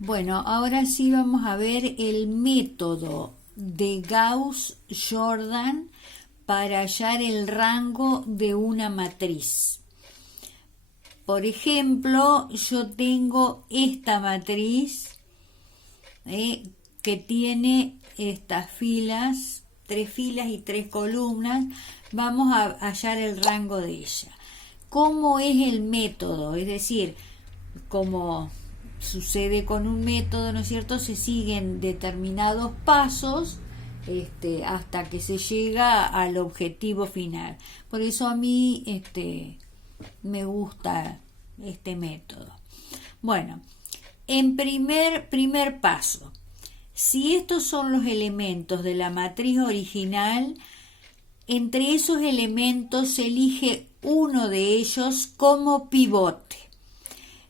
Bueno, ahora sí vamos a ver el método de Gauss-Jordan para hallar el rango de una matriz. Por ejemplo, yo tengo esta matriz que tiene estas filas, 3 filas y 3 columnas. Vamos a hallar el rango de ella. ¿Cómo es el método? Es decir, como sucede con un método, ¿no es cierto? Se siguen determinados pasos hasta que se llega al objetivo final. Por eso a mí me gusta este método. Bueno, en primer paso, si estos son los elementos de la matriz original, entre esos elementos se elige uno de ellos como pivote.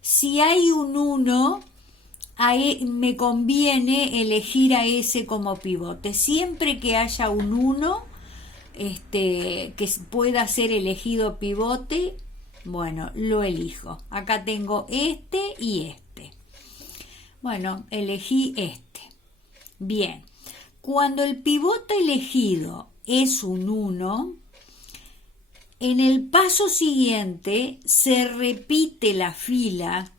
Si hay un 1, me conviene elegir a ese como pivote. Siempre que haya un 1 que pueda ser elegido pivote, bueno, lo elijo. Acá tengo este y este. Bueno, elegí este. Bien, cuando el pivote elegido es un 1, en el paso siguiente se repite la fila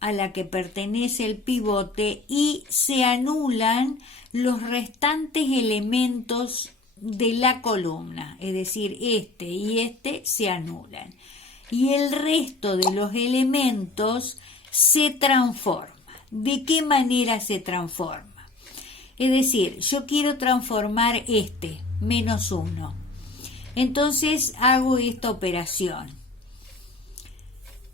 a la que pertenece el pivote y se anulan los restantes elementos de la columna, es decir, este y este se anulan. Y el resto de los elementos se transforma. ¿De qué manera se transforma? Es decir, yo quiero transformar menos 1. Entonces hago esta operación.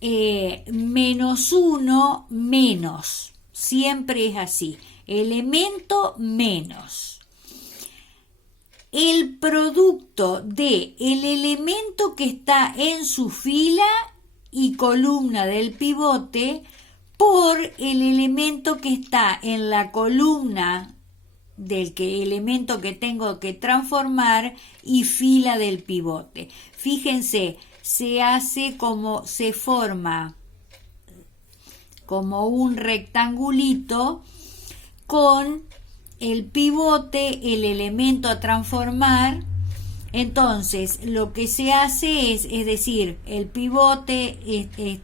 Menos 1 menos. Siempre es así. Elemento menos. El producto de el elemento que está en su fila y columna del pivote por el elemento que está en la columna del elemento que tengo que transformar y fila del pivote. Fíjense, se forma como un rectangulito con el pivote, el elemento a transformar. Entonces, lo que se hace es decir, el pivote,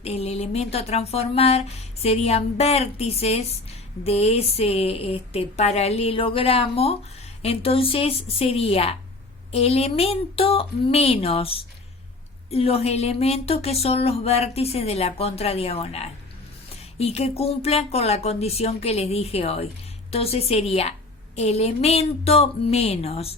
el elemento a transformar serían vértices de ese paralelogramo. Entonces sería elemento menos los elementos que son los vértices de la contradiagonal y que cumplan con la condición que les dije hoy. Entonces sería elemento menos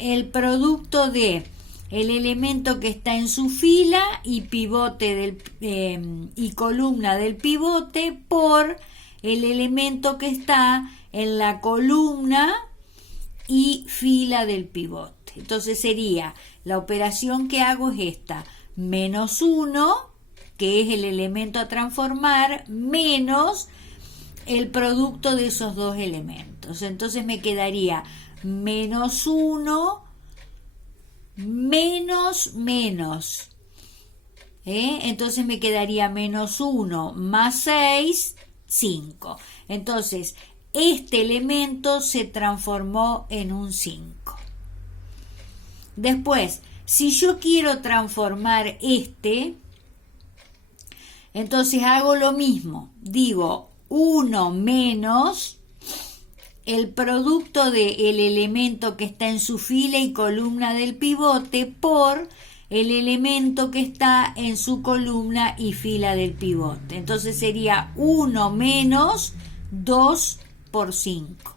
el producto de el elemento que está en su fila y pivote y columna del pivote por el elemento que está en la columna y fila del pivote. Entonces sería, la operación que hago es esta, menos 1, que es el elemento a transformar, menos el producto de esos dos elementos. Entonces me quedaría menos 1 menos menos. Entonces me quedaría menos 1 más 6, 5. Entonces, este elemento se transformó en un 5. Después, si yo quiero transformar entonces hago lo mismo. Digo 1 menos el producto del elemento que está en su fila y columna del pivote por el elemento que está en su columna y fila del pivote. Entonces sería 1 menos 2 por 5.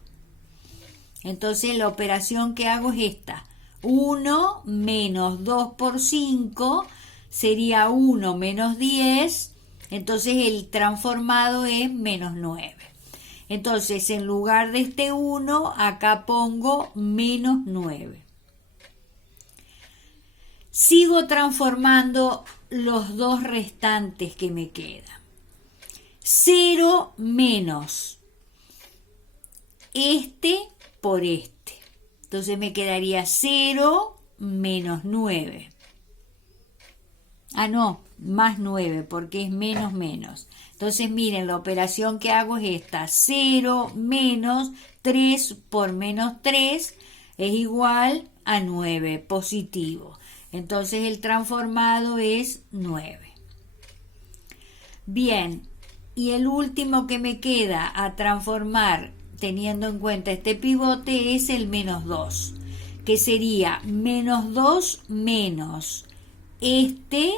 Entonces la operación que hago es esta. 1 menos 2 por 5 sería 1 menos 10. Entonces el transformado es menos 9. Entonces en lugar de este 1, acá pongo menos 9. Sigo transformando los dos restantes que me quedan. 0 menos por este. Entonces me quedaría 0 menos 9. Ah, no, más 9, porque es menos menos. Entonces miren, la operación que hago es esta, 0 menos 3 por menos 3 es igual a 9, positivo. Entonces el transformado es 9. Bien, y el último que me queda a transformar teniendo en cuenta este pivote es el menos 2, que sería menos 2 menos este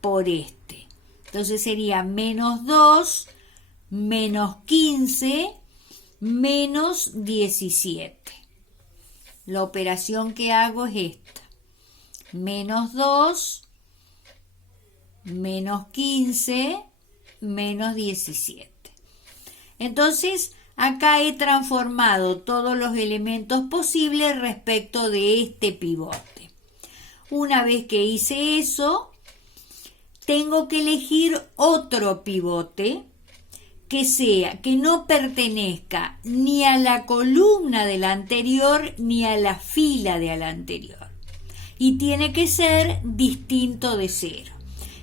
por este. Entonces sería menos 2 menos 15 menos 17. La operación que hago es esta. Menos 2 menos 15 menos 17. Entonces, acá he transformado todos los elementos posibles respecto de este pivote. Una vez que hice eso, tengo que elegir otro pivote que no pertenezca ni a la columna de la anterior ni a la fila de la anterior. Y tiene que ser distinto de 0.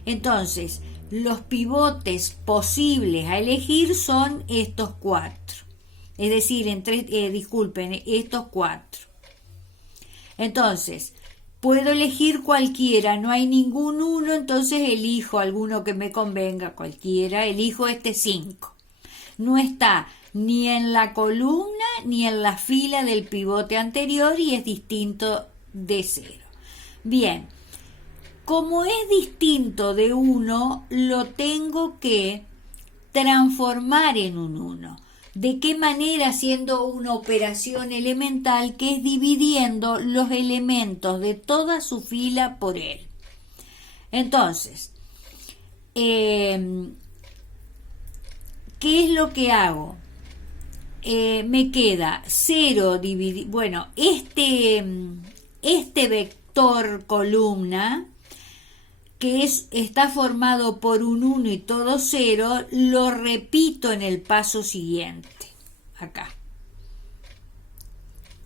Entonces, los pivotes posibles a elegir son estos 4. Es decir, estos 4. Entonces, puedo elegir cualquiera, no hay ningún 1, entonces elijo alguno que me convenga, cualquiera, elijo este 5. No está ni en la columna ni en la fila del pivote anterior y es distinto de 0. Bien, como es distinto de 1, lo tengo que transformar en un 1. ¿De qué manera? Haciendo una operación elemental que es dividiendo los elementos de toda su fila por él. Entonces, ¿qué es lo que hago? Me queda 0 dividido, bueno, este vector columna, que está formado por un 1 y todo 0, lo repito en el paso siguiente, acá.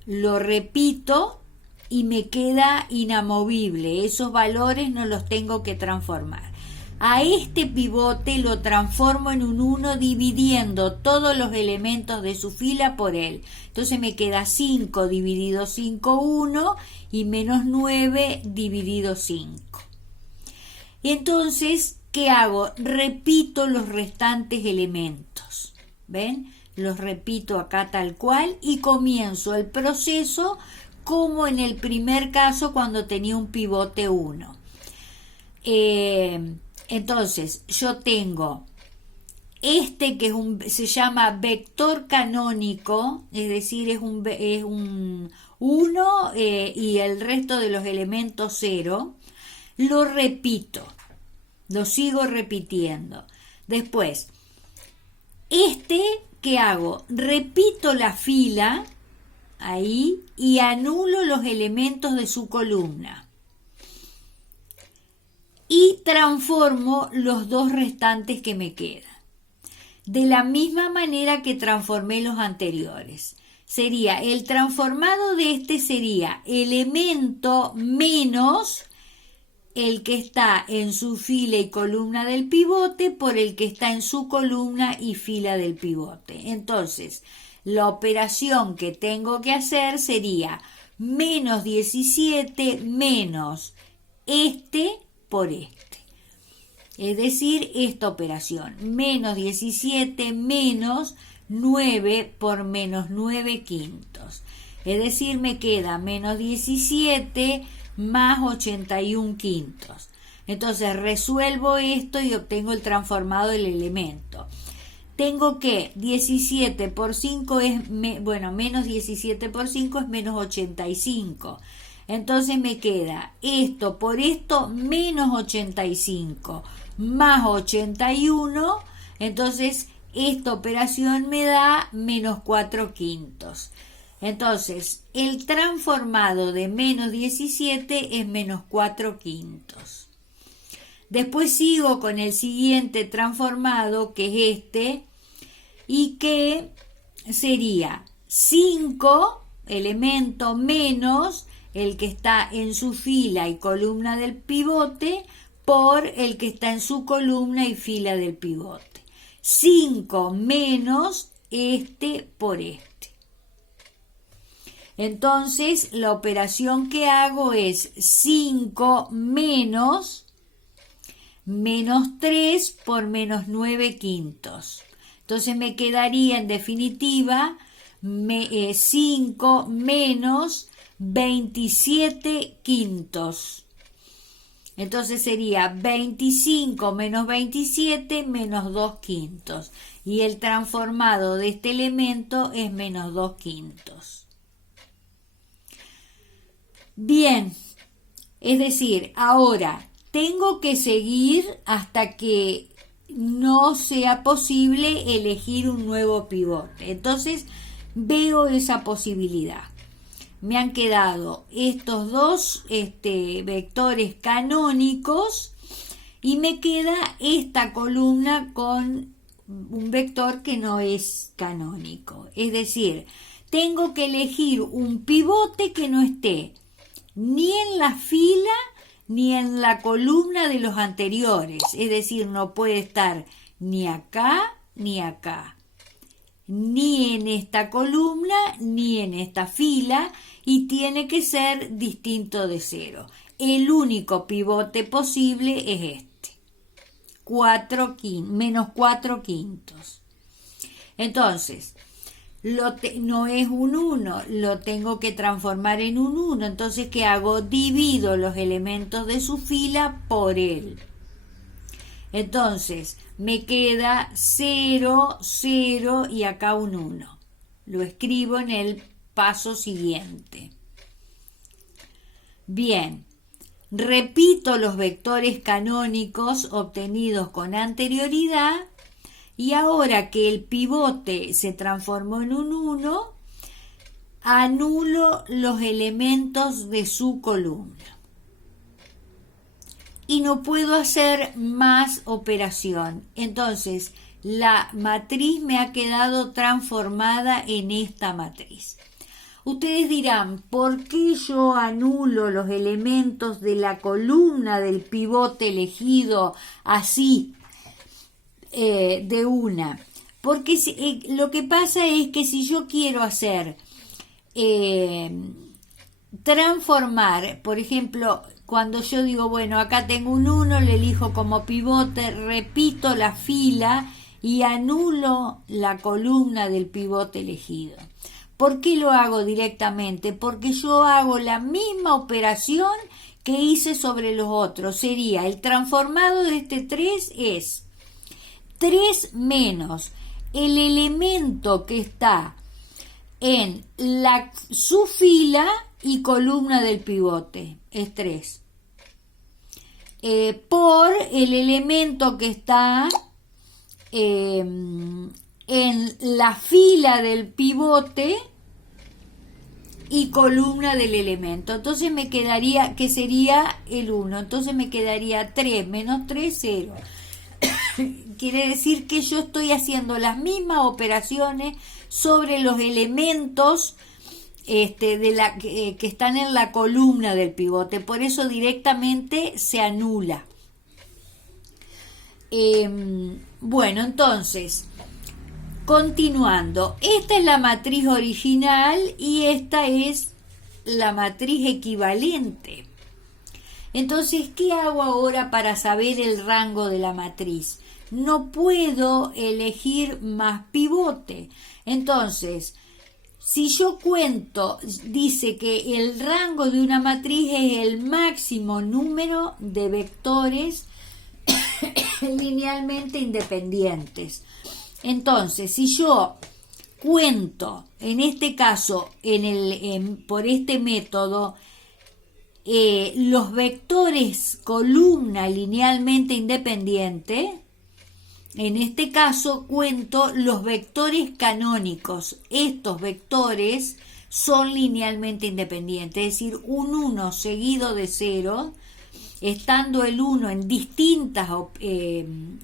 Lo repito y me queda inamovible, esos valores no los tengo que transformar. A este pivote lo transformo en un 1 dividiendo todos los elementos de su fila por él. Entonces me queda 5 dividido 5, 1 y menos 9 dividido 5. Entonces, ¿qué hago? Repito los restantes elementos. ¿Ven? Los repito acá tal cual y comienzo el proceso como en el primer caso cuando tenía un pivote 1. Entonces, yo tengo este que se llama vector canónico, es decir, es un 1 y el resto de los elementos 0. Lo repito, lo sigo repitiendo. Después, ¿qué hago? Repito la fila ahí y anulo los elementos de su columna. Y transformo los dos restantes que me quedan. De la misma manera que transformé los anteriores. El transformado de este sería elemento menos el que está en su fila y columna del pivote por el que está en su columna y fila del pivote. Entonces, la operación que tengo que hacer sería menos 17 menos este por este. Es decir, esta operación, menos 17 menos 9 por menos 9 quintos. Es decir, me queda menos 17 más 81 quintos. Entonces resuelvo esto y obtengo el transformado del elemento. Tengo que 17 por 5 es, menos 17 por 5 es menos 85. Entonces me queda esto por esto menos 85 más 81. Entonces esta operación me da menos 4 quintos. Entonces, el transformado de menos 17 es menos 4 quintos. Después sigo con el siguiente transformado, que es este, y que sería 5 elemento menos el que está en su fila y columna del pivote por el que está en su columna y fila del pivote. 5 menos este por este. Entonces, la operación que hago es 5 menos 3 por menos 9 quintos. Entonces me quedaría en definitiva 5 menos 27 quintos. Entonces sería 25 menos 27 menos 2 quintos. Y el transformado de este elemento es menos 2 quintos. Bien, es decir, ahora tengo que seguir hasta que no sea posible elegir un nuevo pivote. Entonces veo esa posibilidad. Me han quedado estos dos vectores canónicos y me queda esta columna con un vector que no es canónico. Es decir, tengo que elegir un pivote que no esté ni en la fila ni en la columna de los anteriores. Es decir, no puede estar ni acá ni acá, ni en esta columna ni en esta fila, y tiene que ser distinto de 0. El único pivote posible es este, menos 4 quintos. Entonces, no es un 1, lo tengo que transformar en un 1. Entonces, ¿qué hago? Divido los elementos de su fila por él. Entonces, me queda 0, 0 y acá un 1. Lo escribo en el paso siguiente. Bien, repito los vectores canónicos obtenidos con anterioridad y ahora que el pivote se transformó en un 1, anulo los elementos de su columna. Y no puedo hacer más operación. Entonces, la matriz me ha quedado transformada en esta matriz. Ustedes dirán, ¿por qué yo anulo los elementos de la columna del pivote elegido así de una? Porque lo que pasa es que si yo quiero hacer transformar, por ejemplo, cuando yo digo, bueno, acá tengo un 1, le elijo como pivote, repito la fila y anulo la columna del pivote elegido. ¿Por qué lo hago directamente? Porque yo hago la misma operación que hice sobre los otros. Sería, el transformado de este 3 es 3 menos el elemento que está en su fila y columna del pivote, es 3. Por el elemento que está en la fila del pivote y columna del elemento. Entonces me quedaría, que sería el 1. Entonces me quedaría 3 menos 3, 0. Quiere decir que yo estoy haciendo las mismas operaciones sobre los elementos que están en la columna del pivote. Por eso directamente se anula. Bueno, entonces, continuando, esta es la matriz original y esta es la matriz equivalente. Entonces, ¿qué hago ahora para saber el rango de la matriz? No puedo elegir más pivote. Entonces, si yo cuento, dice que el rango de una matriz es el máximo número de vectores linealmente independientes. Entonces, si yo cuento, en este caso, por este método, los vectores columna linealmente independiente, en este caso cuento los vectores canónicos. Estos vectores son linealmente independientes, es decir, un 1 seguido de 0, estando el 1 en distintos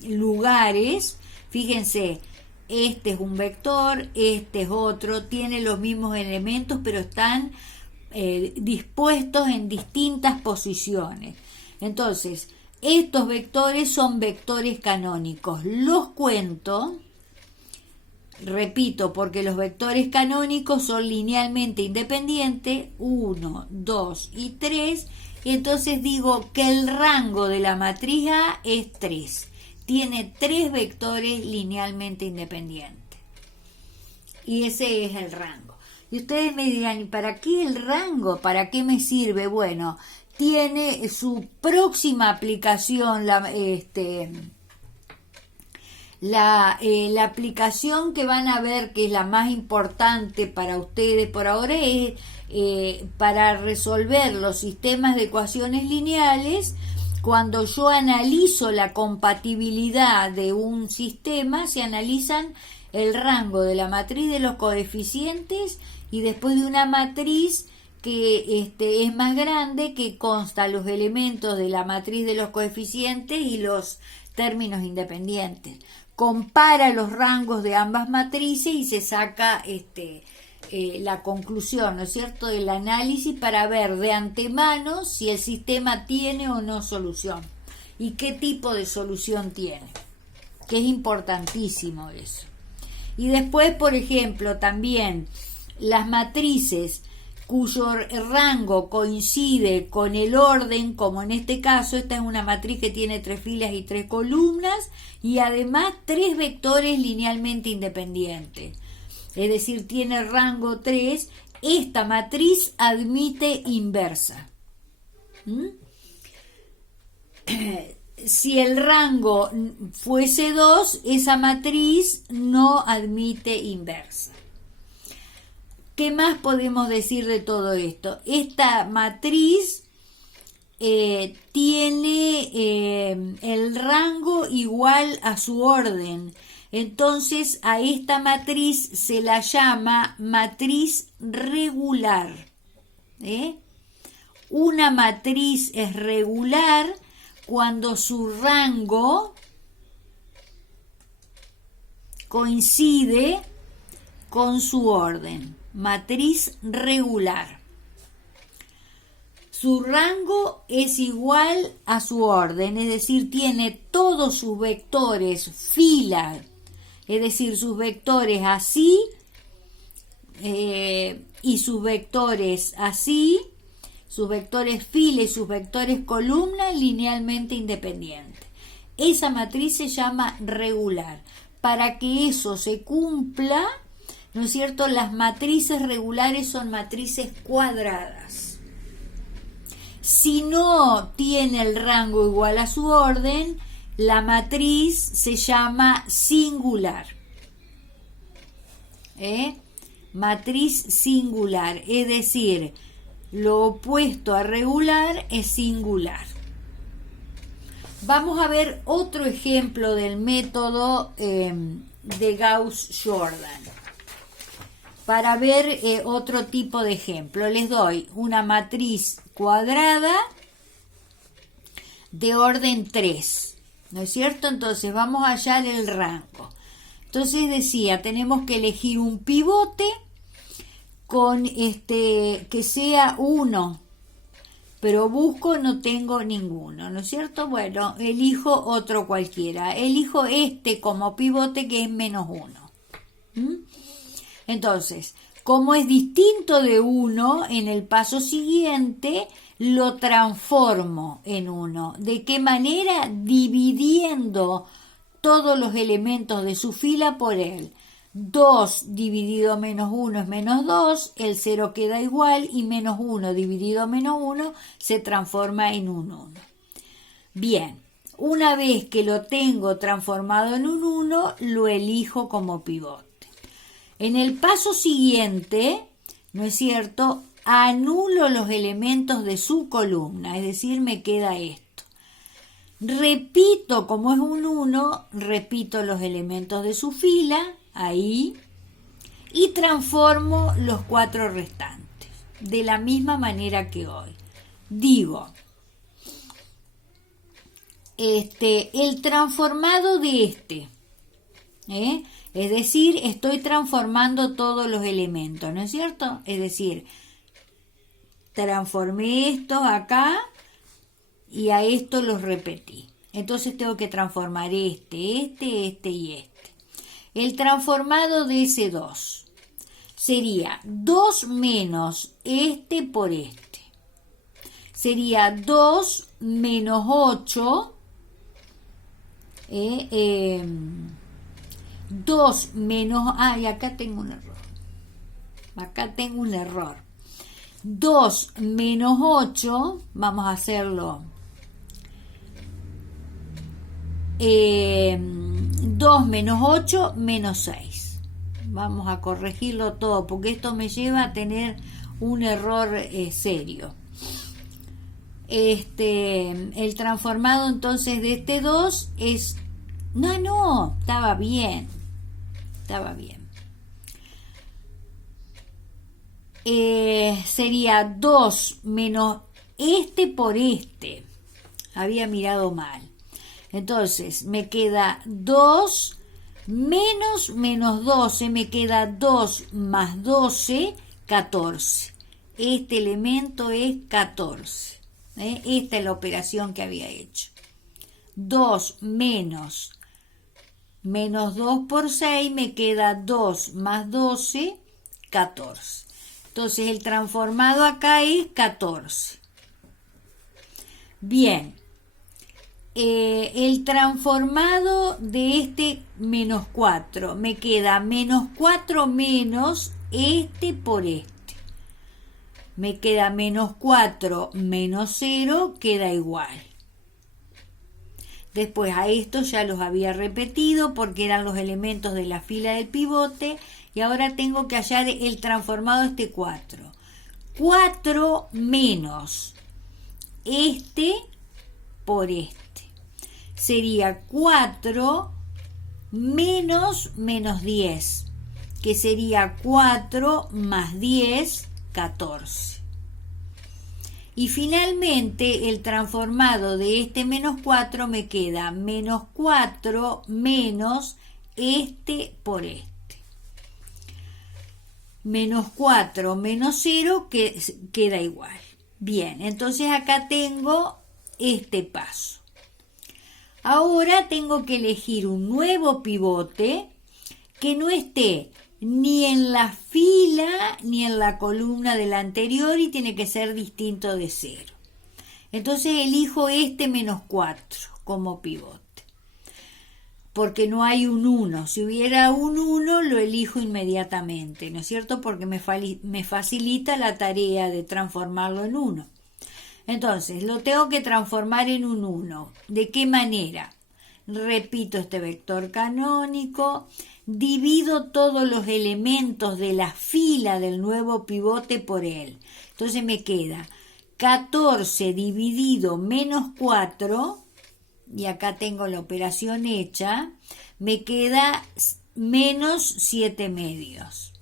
lugares. Fíjense, este es un vector, este es otro, tiene los mismos elementos, pero están dispuestos en distintas posiciones. Entonces, estos vectores son vectores canónicos. Los cuento, repito, porque los vectores canónicos son linealmente independientes, 1, 2 y 3, y entonces digo que el rango de la matriz A es 3. Tiene 3 vectores linealmente independientes. Y ese es el rango. Y ustedes me dirán, ¿y para qué el rango? ¿Para qué me sirve? Bueno, tiene su próxima aplicación, la aplicación que van a ver, que es la más importante para ustedes por ahora, es para resolver los sistemas de ecuaciones lineales. Cuando yo analizo la compatibilidad de un sistema, se analizan el rango de la matriz de los coeficientes y después de una matriz que es más grande, que consta los elementos de la matriz de los coeficientes y los términos independientes. Compara los rangos de ambas matrices y se saca la conclusión, ¿no es cierto?, del análisis, para ver de antemano si el sistema tiene o no solución y qué tipo de solución tiene, que es importantísimo eso. Y después, por ejemplo, también las matrices cuyo rango coincide con el orden, como en este caso, esta es una matriz que tiene 3 filas y 3 columnas y además 3 vectores linealmente independientes, es decir, tiene rango 3, esta matriz admite inversa. Si el rango fuese 2, esa matriz no admite inversa. ¿Qué más podemos decir de todo esto? Esta matriz tiene el rango igual a su orden. Entonces a esta matriz se la llama matriz regular. Una matriz es regular cuando su rango coincide con su orden. Matriz regular. Su rango es igual a su orden, es decir, tiene todos sus vectores fila, es decir, sus vectores así y sus vectores así, sus vectores fila y sus vectores columna linealmente independientes. Esa matriz se llama regular. Para que eso se cumpla, ¿no es cierto?, las matrices regulares son matrices cuadradas. Si no tiene el rango igual a su orden, la matriz se llama singular. Matriz singular, es decir, lo opuesto a regular es singular. Vamos a ver otro ejemplo del método de Gauss-Jordan. Para ver otro tipo de ejemplo, les doy una matriz cuadrada de orden 3, ¿no es cierto? Entonces vamos a hallar el rango. Entonces decía, tenemos que elegir un pivote con que sea 1, pero busco, no tengo ninguno, ¿no es cierto? Bueno, elijo otro cualquiera, elijo como pivote, que es -1. Entonces, como es distinto de 1, en el paso siguiente lo transformo en 1. ¿De qué manera? Dividiendo todos los elementos de su fila por él. 2 dividido -1 es -2, el 0 queda igual y -1 dividido -1 se transforma en un 1. Bien, una vez que lo tengo transformado en un 1, lo elijo como pivote. En el paso siguiente, ¿no es cierto?, anulo los elementos de su columna, es decir, me queda esto. Repito, como es un 1, repito los elementos de su fila, ahí, y transformo los 4 restantes, de la misma manera que hoy. Digo, el transformado de es decir, estoy transformando todos los elementos, ¿no es cierto? Es decir, transformé estos acá y a esto los repetí. Entonces tengo que transformar este y este. El transformado de ese 2 sería 2 menos este por este. Sería 2 menos 8. 2 menos... y acá tengo un error. 2 menos 8, vamos a hacerlo. 2 menos 8 menos 6. Vamos a corregirlo todo porque esto me lleva a tener un error serio. El transformado entonces de este 2 es... No, estaba bien. Sería 2 menos este por este. Había mirado mal. Entonces me queda 2 menos 12, me queda 2 más 12, 14. Este elemento es 14. Esta es la operación que había hecho. 2 menos 2 por 6, me queda 2 más 12, 14. Entonces el transformado acá es 14. Bien. El transformado de este menos 4, me queda menos 4 menos este por este. Me queda menos 4 menos 0, queda igual. Después a esto ya los había repetido porque eran los elementos de la fila del pivote y ahora tengo que hallar el transformado de este 4. 4 menos este por este. Sería 4 menos 10, que sería 4 más 10, 14. Y finalmente el transformado de este menos 4 me queda menos 4 menos este por este. Menos 4 menos 0 que queda igual. Bien, entonces acá tengo este paso. Ahora tengo que elegir un nuevo pivote que no esté ni en la fila ni en la columna de la anterior y tiene que ser distinto de 0. Entonces elijo este menos 4 como pivote, porque no hay un 1. Si hubiera un 1 lo elijo inmediatamente, ¿no es cierto? Porque me facilita la tarea de transformarlo en 1. Entonces, lo tengo que transformar en un 1. ¿De qué manera? Repito este vector canónico, divido todos los elementos de la fila del nuevo pivote por él. Entonces me queda 14 dividido menos 4, y acá tengo la operación hecha, me queda menos 7 medios.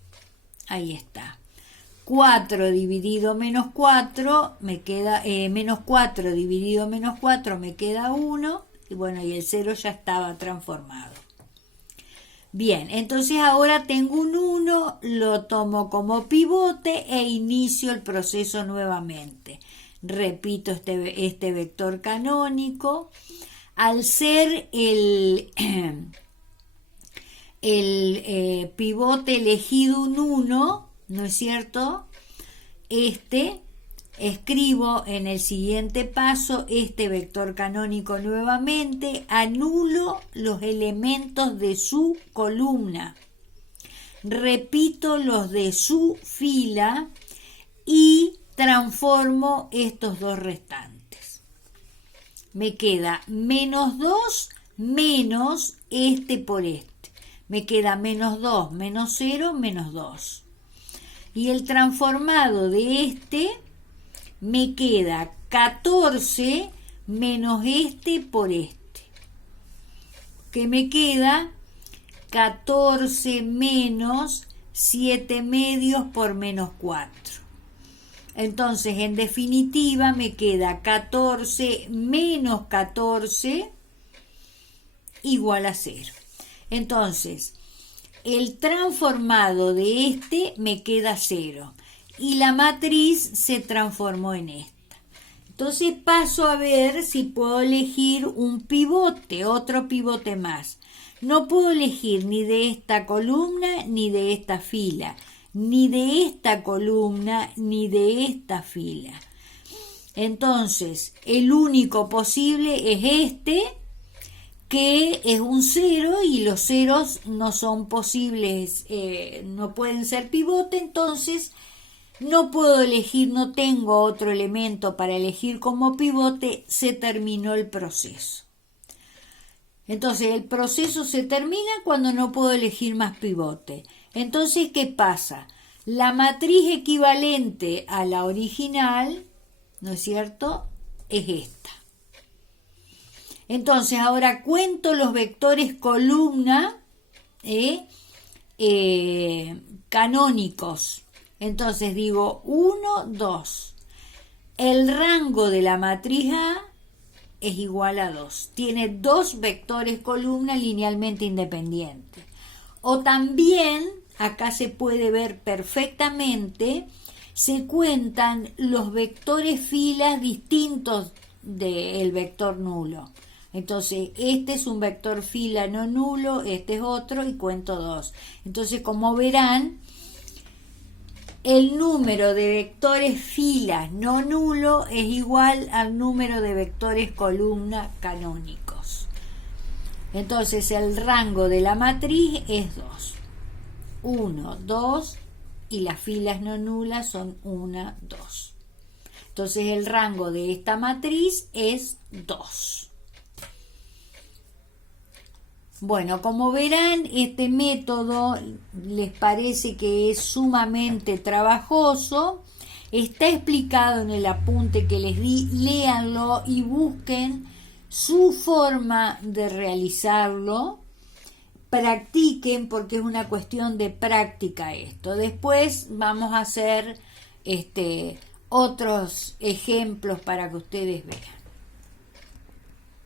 Ahí está. 4 dividido menos 4, me queda menos 4 dividido menos 4, me queda 1, y bueno, y el 0 ya estaba transformado. Bien, entonces ahora tengo un 1, lo tomo como pivote e inicio el proceso nuevamente. Repito este vector canónico. Al ser el pivote elegido un 1, ¿no es cierto? Escribo en el siguiente paso este vector canónico nuevamente, anulo los elementos de su columna, repito los de su fila y transformo estos dos restantes. Me queda menos 2 menos este por este. Me queda menos 2 menos 0 menos 2. Y el transformado de este me queda 14 menos este por este. Que me queda 14 menos 7 medios por menos 4. Entonces, en definitiva, me queda 14 menos 14 igual a 0. Entonces, el transformado de este me queda 0 y la matriz se transformó en esta. Entonces paso a ver si puedo elegir un pivote, otro pivote más. No puedo elegir ni de esta columna ni de esta fila, ni de esta columna ni de esta fila. Entonces, el único posible es este, que es un 0 y los ceros no son posibles, no pueden ser pivote, entonces no puedo elegir, no tengo otro elemento para elegir como pivote, se terminó el proceso. Entonces el proceso se termina cuando no puedo elegir más pivote. Entonces, ¿qué pasa? La matriz equivalente a la original, ¿no es cierto?, es esta. Entonces ahora cuento los vectores columna canónicos. Entonces digo 1, 2. El rango de la matriz A es igual a 2. Tiene 2 vectores columna linealmente independientes. O también, acá se puede ver perfectamente, se cuentan los vectores filas distintos del vector nulo. Entonces, este es un vector fila no nulo, este es otro y cuento 2. Entonces, como verán, el número de vectores filas no nulo es igual al número de vectores columna canónicos. Entonces el rango de la matriz es 2. 1, 2 y las filas no nulas son 1, 2. Entonces el rango de esta matriz es 2. Bueno, como verán, este método les parece que es sumamente trabajoso. Está explicado en el apunte que les di, léanlo y busquen su forma de realizarlo. Practiquen porque es una cuestión de práctica esto. Después vamos a hacer otros ejemplos para que ustedes vean.